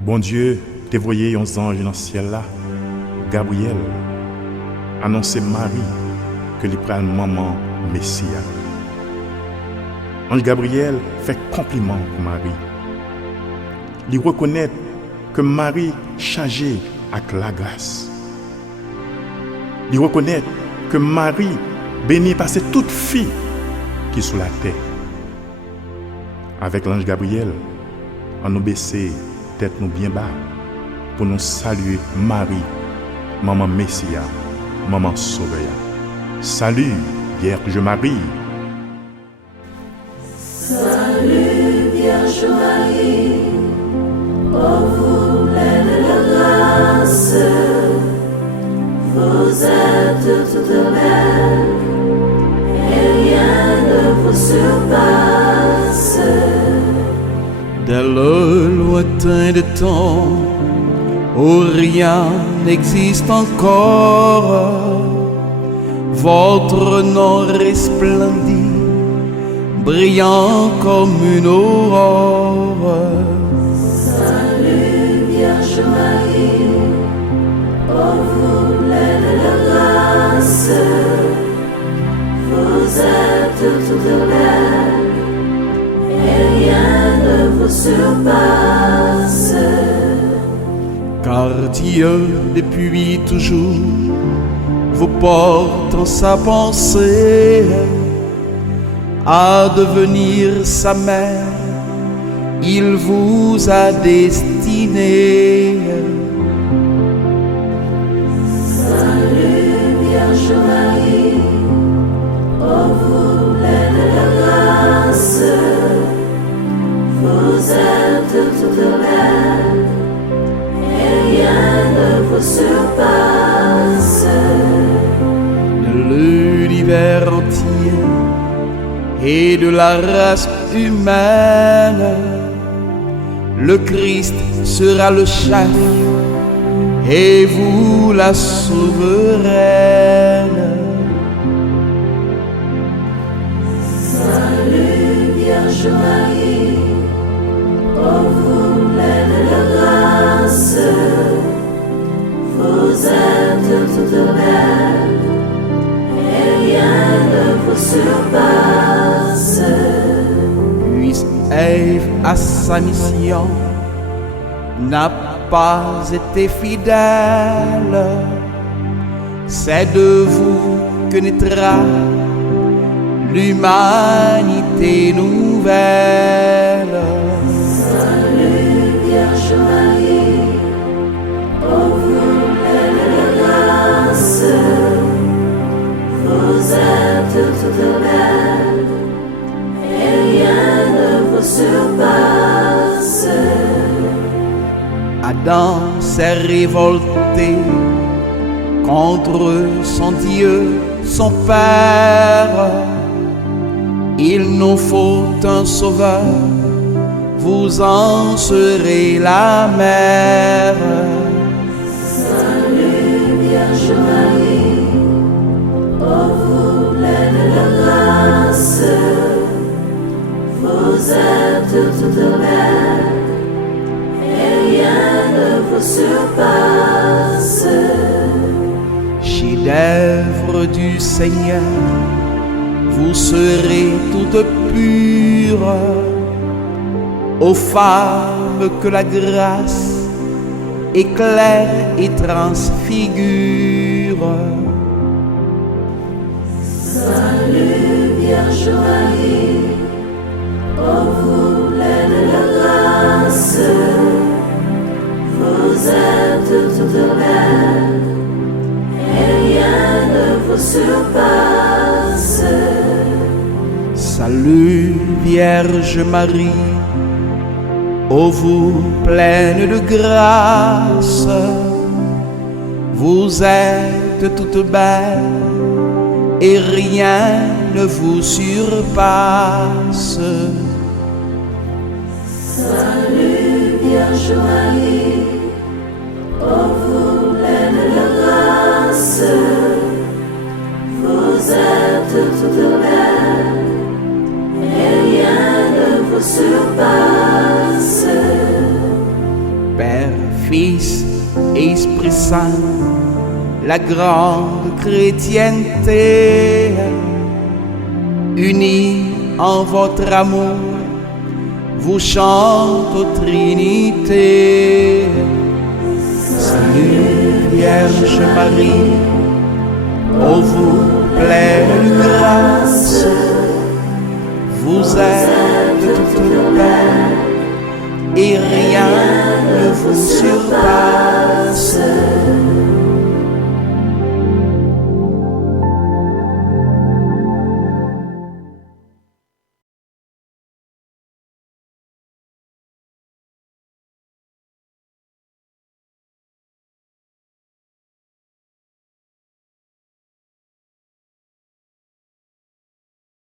Bon Dieu, te voyé un ange dans le ciel là, Gabriel, annoncer Marie que lui prend maman Messia. Ange Gabriel fait compliment pour Marie. Il reconnaît que Marie chargée avec la grâce. Il reconnaît que Marie bénie par toute fille qui est sous la terre. Avec l'ange Gabriel, on nous baisser tête nous bien bas pour nous saluer Marie, maman Messia, maman Sauveur. Salut, Vierge Marie. Salut Vierge Marie, ô vous pleine de grâce, vous êtes toute belle, et rien ne vous surpasse. Dès le lointain des temps, où rien n'existe encore, votre nom resplendit, brillant comme une aurore. Salut Vierge Marie, ô vous pleine de grâce, vous êtes toute belle, et rien ne vous surpasse. Car Dieu, depuis toujours, vous porte en sa pensée à devenir sa mère, il vous a destiné. Salut Vierge Marie, ô vous pleine de grâce, vous êtes toute belle, et rien ne vous surpasse. De l'univers entier et de la race humaine, le Christ sera le chef et vous la souveraine. Salut Vierge Marie, ô vous pleine de grâce, vous êtes toute belle, et rien ne vous surpasse. Puisse Ève à sa mission n'a pas été fidèle, c'est de vous que naîtra l'humanité nouvelle. Salut Vierge Marie, ô vous pleine de grâce, vous êtes toute belle, et rien ne vous surpasse. Adam s'est révolté contre son Dieu, son Père. Il nous faut un sauveur, vous en serez la mère. Salut Vierge Marie, ô vous pleine de grâce, vous êtes toute belle, et rien ne vous surpasse. Chef-d'œuvre du Seigneur, vous serez toutes pures, aux femmes que la grâce éclaire et transfigure. Salut Vierge Marie, ô vous pleine de grâce, vous êtes toute belle, et rien ne vous surpasse. Salut Vierge Marie, ô vous pleine de grâce, vous êtes toute belle, et rien ne vous surpasse. Salut Vierge Marie, ô vous pleine de grâce, vous êtes toute belle, et rien ne vous surpasse. Fils et Esprit Saint, la grande chrétienté, unis en votre amour, vous chante aux Trinité. Salut Vierge Marie, ô vous pleine de grâce, vous êtes toute belle et rien ne vous surpasse.